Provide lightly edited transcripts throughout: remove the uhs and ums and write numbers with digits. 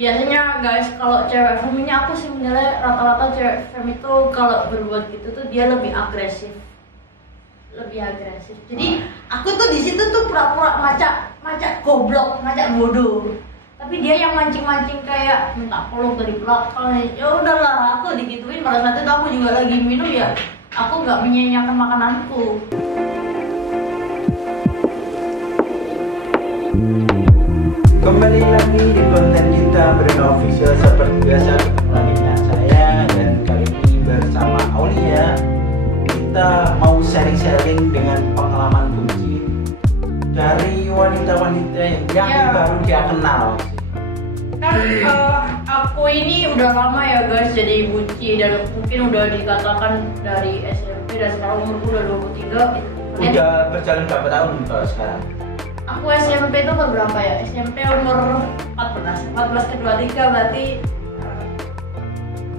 biasanya guys kalau cewek fem ini aku sih menilai rata-rata cewek fem itu kalau berbuat gitu tuh dia lebih agresif. Jadi aku tuh di situ tuh pura-pura macak goblok, macak bodoh. Tapi dia yang mancing-mancing kayak minta peluk dari belakang. Ya udahlah, aku digituin pada saat itu aku juga lagi minum ya. Aku nggak menyanyiakan makananku. Kembali lagi di konten kita Brand Official. Seperti biasa ketemu lagi dengan saya, dan kali ini bersama Aulia. Kita mau sharing-sharing dengan pengalaman bucin dari wanita-wanita yang baru dia kenal. Kan aku ini udah lama ya guys jadi buci, dan mungkin udah dikatakan dari SMP, dan sekarang umurku udah 23. Udah berjalan berapa tahun kalau sekarang? Aku SMP itu berapa ya? SMP umur 14 ke 23 berarti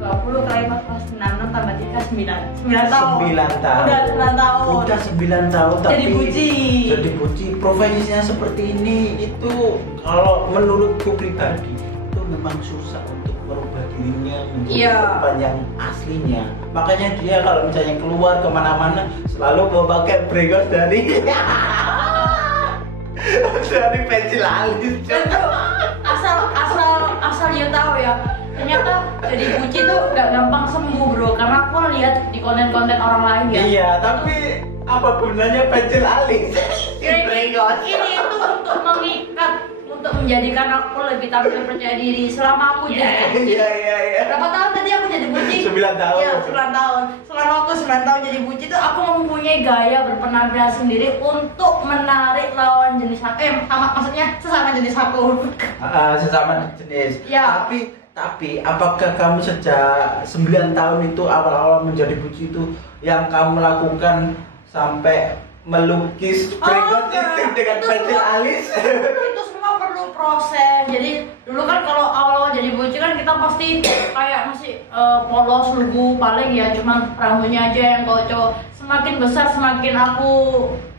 20 kali 14, 6 tambah 3, 9 tahun. 9 tahun. Udah 9 tahun. Udah 9 tahun tapi jadi buci. Jadi buci, profesinya seperti ini itu kalau menurutku pribadi itu memang susah untuk merubah dirinya menjadi perempuan yang aslinya. Makanya dia kalau misalnya keluar kemana-mana selalu mau pakai brengos dari dari pensil alis. Asal dia tahu ya, ternyata jadi buci tuh gak gampang sembuh bro, karena aku lihat di konten-konten orang lain ya. Iya, tapi apa gunanya pensil alis? Ini itu untuk mengikat, untuk menjadikan aku lebih tampil percaya diri selama aku jadi buci. Iya. Berapa tahun tadi aku jadi buci? 9 tahun. Iya, 9 tahun. Selama aku 9 tahun jadi buci tuh aku mempunyai gaya berpenampilan sendiri untuk menarik lawan jenis aku. Maksudnya sesama jenis aku. Sesama jenis. Ya. Tapi apakah kamu sejak 9 tahun itu awal-awal menjadi buci itu yang kamu lakukan sampai melukis brengos itu dengan pensil alis? Itu semua perlu proses. Jadi dulu kan kalau awal-awal jadi buci kan kita pasti kayak masih polos lugu paling ya, cuman rambutnya aja yang kocok. Semakin besar semakin aku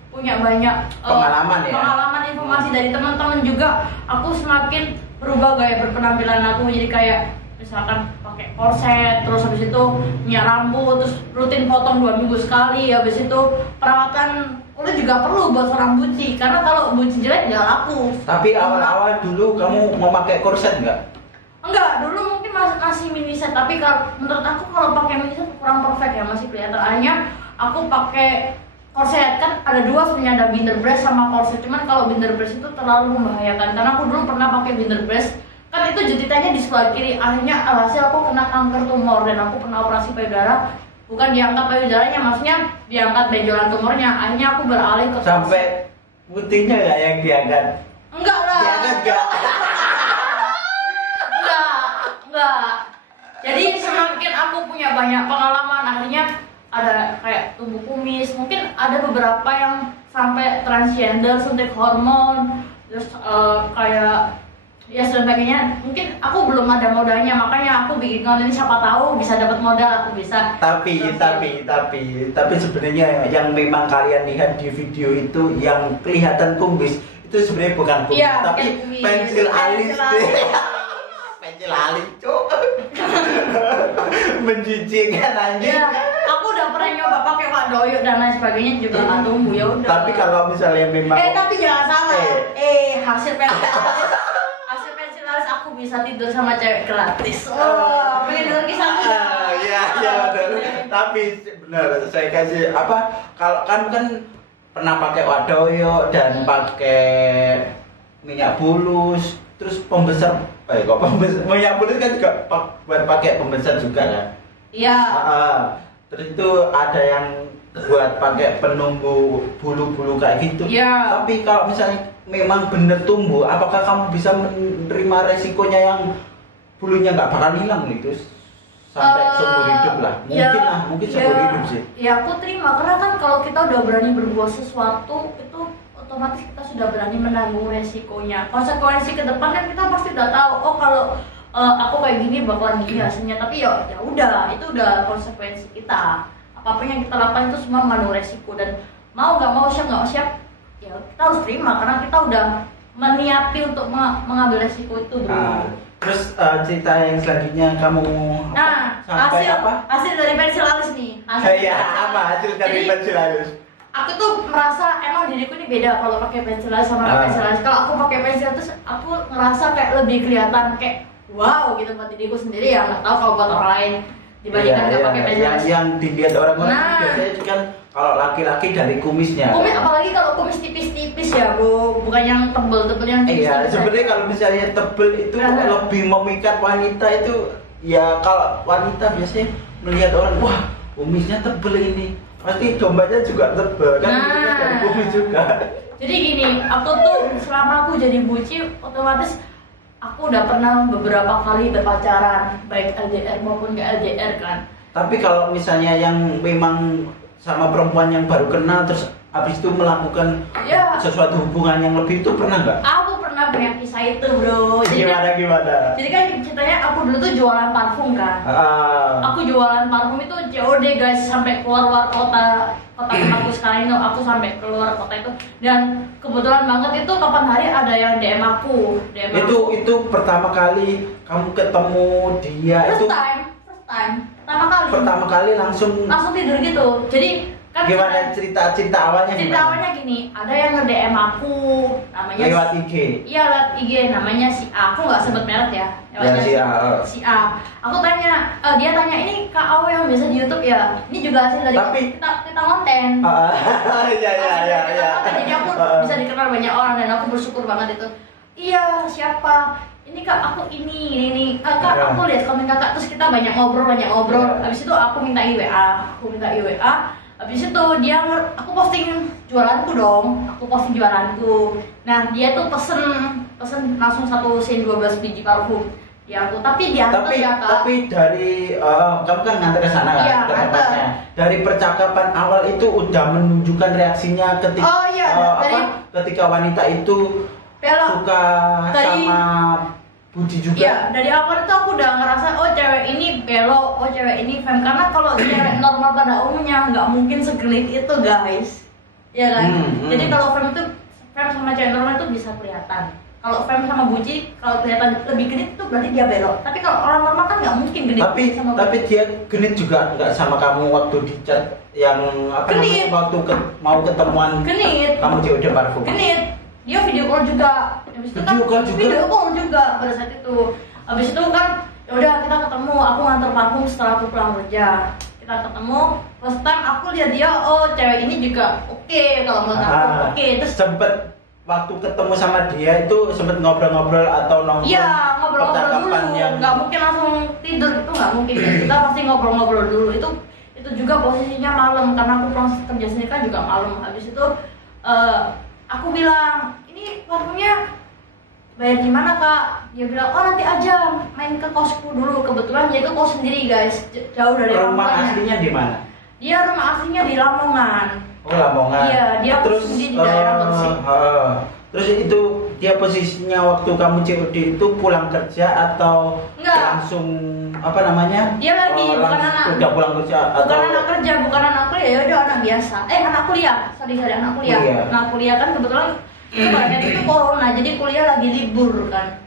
punya banyak pengalaman informasi dari teman-teman juga, aku semakin berubah gaya berpenampilan aku. Jadi kayak misalkan pakai korset, terus habis itu minyak rambut, terus rutin potong 2 minggu sekali. Habis itu perawatan kulit juga perlu buat seorang buci, karena kalau buci jelek nggak laku. Tapi awal-awal dulu kamu mau pakai korset nggak? Enggak, dulu mungkin masih mini set, tapi kalau menurut aku kalau pakai mini set kurang perfect ya, masih kelihatan. Akhirnya aku pakai korset. Kan ada dua sebenarnya, ada binder breast sama korset. Cuman kalau binder breast itu terlalu membahayakan, karena aku dulu pernah pakai binder breast. Kan itu jentitannya di sebelah kiri. Akhirnya alhasil aku kena kanker tumor, dan aku pernah operasi payudara. Bukan diangkat payudaranya, maksudnya diangkat benjolan tumornya. Akhirnya aku beralih ke sampai putihnya nggak yang diangkat? Enggak lah. Diangkat nggak? Enggak. Jadi semakin aku punya banyak pengalaman, akhirnya ada kayak tumbuh kumis, mungkin ada beberapa yang sampai transgender, suntik hormon, terus kayak ya sebagainya. Mungkin aku belum ada modalnya, makanya aku bikin konten ini, siapa tahu bisa dapat modal, aku bisa. Tapi sebenarnya yang memang kalian lihat di video itu yang kelihatan kumis itu sebenarnya bukan kumis, ya, tapi pensil alis. Pensil alis, cok. Menjijikkan anjing. Ya, aku udah pernah nyoba pakai Pak Doyok dan lain sebagainya juga nggak tumbuh, ya udah. Tapi kalau misalnya memang tapi jangan salah. Hasil pensil alis aku bisa tidur sama cewek gratis. Pengen denger kisahku? Iya, benar. Tapi benar, saya kasih kalau kan pernah pakai Wadoyo dan pakai minyak bulus, terus pembesar. Minyak bulus kan juga buat pakai pembesar juga kan? Iya. Terus itu ada yang buat pakai penumbuh bulu-bulu kayak gitu. Iya. Tapi kalau misalnya memang bener tumbuh, apakah kamu bisa menerima resikonya yang bulunya nggak bakal hilang gitu sampai seumur hidup lah? Mungkin seumur hidup sih. Ya aku terima, karena kan kalau kita udah berani berbuat sesuatu itu otomatis kita sudah berani menanggung resikonya. Konsekuensi ke depan kan kita pasti udah tahu. Oh kalau aku kayak gini bakalan gini hasilnya. Tapi ya udah, itu udah konsekuensi kita. Apapun yang kita lakukan itu semua mengandung resiko, dan mau nggak mau, siap nggak mau siap, ya kita harus terima karena kita udah meniati untuk mengambil resiko itu dulu. Terus cerita yang selanjutnya kamu sampai hasil dari pensil alis nih. Iya, apa hasil dari pensil alis? Aku tuh merasa emang diriku ini beda kalau pakai pensil alis sama pakai pensil alis. Kalau aku pakai pensil terus aku ngerasa kayak lebih kelihatan kayak wow gitu buat diriku sendiri ya. Nggak tahu kalau buat orang lain dibandingkan nggak pakai pensil alis. Yang dilihat orang-orang biasanya kan kalau laki-laki dari kumisnya. Kumis apalagi kalau kumis tipis-tipis ya bro, bukan yang tebel-tebel yang tipis. Iya, sebenarnya kalau misalnya tebel itu lebih memikat wanita itu. Ya kalau wanita biasanya melihat orang, wah kumisnya tebel ini, pasti dompetnya juga tebel kan, dari kumis juga. Jadi gini, aku tuh selama aku jadi buci, otomatis aku udah pernah beberapa kali berpacaran, baik LDR maupun gak LDR kan. Tapi kalau misalnya yang memang sama perempuan yang baru kenal terus habis itu melakukan sesuatu hubungan yang lebih itu pernah nggak? Aku pernah punya kisah itu bro. Jadi gimana? Jadi kan ceritanya aku dulu tuh jualan parfum kan. Aku jualan parfum itu COD guys, sampai keluar kota aku sekarang itu aku sampai keluar kota itu. Dan kebetulan banget itu kapan hari ada yang DM aku. Itu pertama kali kamu ketemu dia first itu? Time. Pertama kali langsung tidur gitu. Jadi kan gimana cerita awalnya? Cerita awalnya gini, ada yang nge-DM aku namanya lewat IG. Iya, lewat IG namanya si A. Aku nggak sebut merek ya. Si A. Aku tanya, dia tanya ini Kak Aw yang biasa di YouTube ya. Ini juga hasil dari kita konten. Iya. Jadi aku bisa dikenal banyak orang dan aku bersyukur banget itu. Iya, siapa? Ini Kak, aku ini. Kak, aku lihat komen Kakak, terus kita banyak ngobrol. Habis itu aku minta IWA. Habis itu aku posting jualanku dong. Nah, dia tuh pesen langsung satu scene 12 biji parfum. Tapi dari kamu kan nganter ke sana kan? Iya, ke tempatnya. Dari percakapan awal itu udah menunjukkan reaksinya ketika wanita itu suka sama Budi juga. Iya, dari awal itu aku udah ngerasa cewek ini belok, cewek ini femme. Karena kalau cewek normal pada umumnya nggak mungkin segenit itu guys, ya kan? Jadi kalau femme sama cewek normal itu bisa kelihatan. Kalau femme sama buci, kalau kelihatan lebih genit itu berarti dia belok. Tapi kalau orang normal kan nggak mungkin genit. Tapi dia genit juga nggak sama kamu waktu di chat yang waktu mau ketemuan. Genit. Kamu COD parfum. Genit. Dia video call juga. Video call juga pada saat itu. Habis itu kan ya udah kita ketemu, aku nganter parfum setelah aku pulang kerja. Kita ketemu, first time aku lihat dia, cewek ini juga oke kalau menurut aku. Oke, terus sempet waktu ketemu sama dia itu sempet ngobrol-ngobrol atau nongkrong. Iya, ngobrol-ngobrol dulu. Nggak mungkin langsung tidur, itu nggak mungkin. Kita pasti ngobrol-ngobrol dulu. Itu juga posisinya malam karena aku pulang kerja sendiri kan juga malam. Habis itu aku bilang, ini parfumnya bayar gimana Kak? Dia bilang, nanti aja main ke kosku dulu. Kebetulan dia itu kos sendiri guys, jauh dari rumah aslinya di mana? Dia rumah aslinya di Lamongan. Oh Lamongan. Iya, dia terus di daerah Gresik. Terus itu dia posisinya waktu kamu COD itu pulang kerja atau langsung Dia lagi bukan anak. Udah pulang kerja atau bukan anak kuliah, ya udah anak biasa. Anak kuliah. Sorry, anak kuliah. Anak kuliah kan kebetulan itu corona, jadi kuliah lagi libur kan.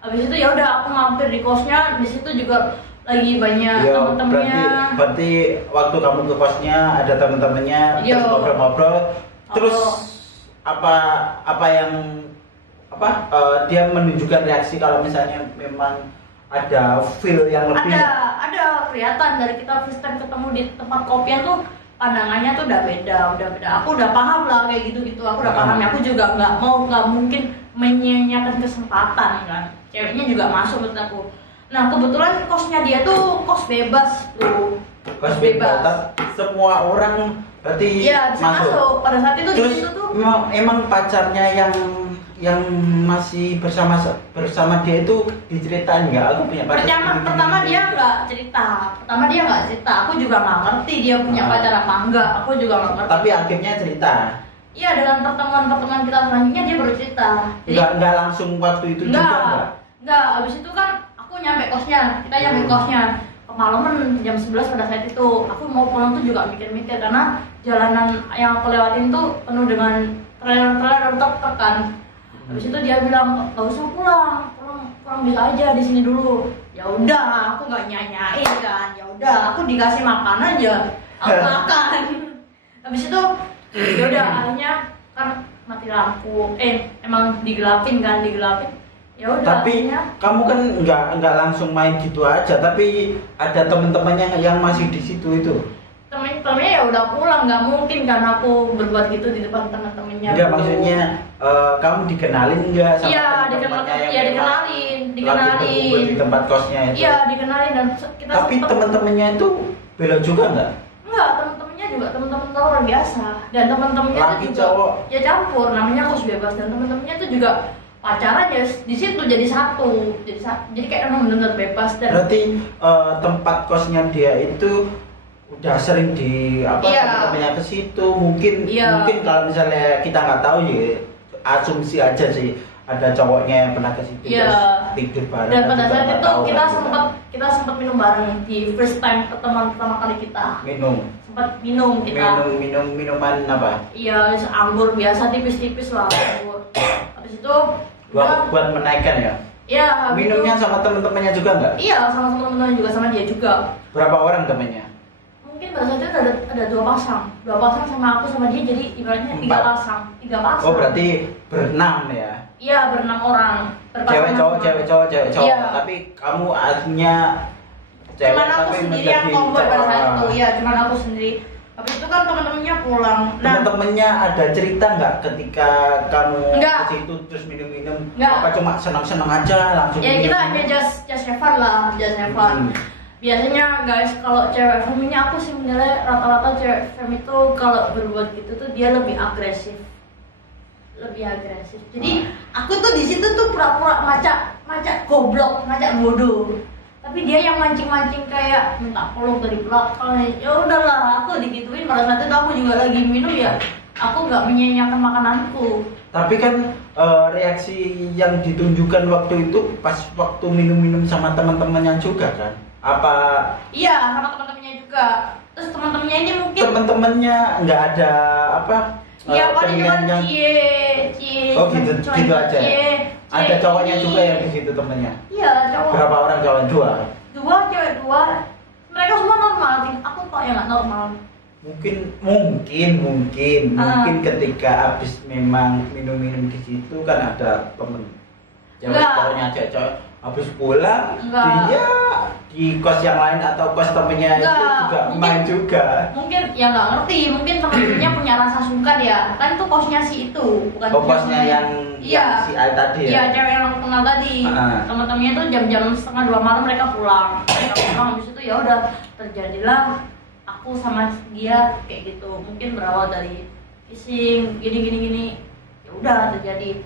Habis itu ya udah aku mampir di kosnya, di situ juga lagi banyak temen-temennya. Berarti waktu kamu ke kosnya ada temen-temennya, terus ngobrol-ngobrol. Terus apa yang dia menunjukkan reaksi kalau misalnya memang ada feel yang lebih? Ada kelihatan dari kita first time ketemu di tempat kopian tuh pandangannya tuh udah beda. Aku udah paham lah kayak gitu. Aku udah paham. Aku juga nggak mungkin menyanyiakan kesempatan kan. Ceweknya juga masuk menurut aku. Nah kebetulan kosnya dia tuh kos bebas bro. Kos bebas. Semua orang berarti bisa masuk. Pada saat itu terus, di situ tuh. Emang pacarnya yang masih bersama dia itu diceritain nggak? Aku punya pacar. Pertama dia nggak cerita. Aku juga nggak ngerti dia punya pacar apa enggak. Aku juga nggak ngerti. Tapi akhirnya cerita. Iya, dengan pertemuan kita selanjutnya dia baru cerita. Nggak langsung waktu itu juga. Enggak. Abis itu kan aku nyampe kosnya. Kita nyampe kosnya kemalaman jam 11 pada saat itu. Aku mau pulang tuh juga mikir-mikir karena jalanan yang aku lewatin tuh penuh dengan trailer dan truk kan. Habis itu dia bilang, gak usah pulang kamu bisa aja di sini dulu. Ya udah, aku nggak nyanyain kan. Ya udah, aku dikasih makan aja, aku makan. Habis itu ya udah akhirnya kan mati lampu. Emang digelapin. Ya udah. Tapi akhirnya, kamu kan nggak langsung main gitu aja, tapi ada temen-temennya yang masih di situ itu. temen-temennya ya udah pulang, nggak mungkin kan aku berbuat gitu di depan temen-temennya. Enggak, maksudnya kamu dikenalin nggak sama Iya, temen-temennya yang dikenalin. lagi berkumpul di tempat kosnya itu? Iya, dikenalin dan kita. Tapi temen-temennya itu belok juga nggak? Enggak, temen-temennya juga temen-temen luar biasa. Dan temen-temennya Laki, itu juga cowok? ya campur, namanya kos bebas, dan temen-temennya itu juga pacaran ya di situ jadi satu. Jadi kayak emang bener-bener bebas. Dan Berarti tempat kosnya dia itu udah sering di Iya. temen-temennya ke situ. Mungkin Iya. kalau misalnya kita nggak tahu ya, asumsi aja sih ada cowoknya yang pernah ke situ Iya. terus tidur bareng. dan kan pada juga saat nggak itu tahu kita kan sempat minum bareng di first time pertemuan pertama kali kita. minum Sempat minum kita. minuman apa? Iya, anggur biasa tipis-tipis lah anggur. Habis itu udah, Buat menaikkan ya. ya habis Minumnya itu, sama temen-temennya juga nggak? iya sama teman-teman juga, sama dia juga. Berapa orang temennya? Mungkin pada saat itu ada dua pasang sama aku sama dia, jadi ibaratnya tiga Empat. pasang. Oh berarti berenam ya? Iya, berenam orang. Cewek cowok. Iya. Tapi kamu aslinya cewek Cuman aku tapi sendiri yang menjadi tomboy pada saat cowok. itu. Iya, cuman aku sendiri. Habis itu kan teman-temannya pulang. Nah, Temen-temennya ada cerita nggak ketika kamu Nggak. ke situ terus minum-minum? Nggak. Apa cuma senang-senang aja langsung? ya kita minum? hanya just have fun lah, just have fun. Hmm. Biasanya guys, kalau cewek feminya aku sih menilai rata-rata cewek fem itu kalau berbuat gitu tuh dia lebih agresif. Jadi aku tuh di situ tuh pura-pura macak goblok, macak bodoh. Tapi dia yang mancing-mancing kayak minta peluk dari belakang. Ya udahlah, aku digituin. Pada saat itu aku juga lagi minum ya. Aku nggak menyanyiakan makananku. Tapi kan reaksi yang ditunjukkan waktu itu pas waktu minum-minum sama teman-temannya juga kan? Apa Iya, sama teman-temannya juga. Terus teman-temannya ini mungkin teman-temannya nggak ada apa? iya, paling cuma pengen yang- cie. Oh gitu aja. Cie, Ada cowoknya ini. juga yang di situ temennya. Iya, cowok. Berapa orang cowok? Dua. Cewek dua. Mereka semua normal. Aku kok yang nggak normal. Mungkin ketika habis memang minum-minum di situ kan ada temen cewek Enggak. cowoknya cewek habis pulang Enggak. dia di kos yang lain atau kos temennya itu Enggak. juga Mungkin- main juga. Mungkin ya nggak ngerti. Mungkin teman-temannya punya rasa sungkan ya. Kan itu kosnya si itu, bukan Kosnya yang Iya. si A tadi Iya, ya. cewek yang aku kenal tadi. Teman-temannya itu jam-jam 1:30 malam mereka pulang. Habis itu ya udah terjadilah aku sama dia kayak gitu. Mungkin berawal dari kissing gini. Ya udah terjadi.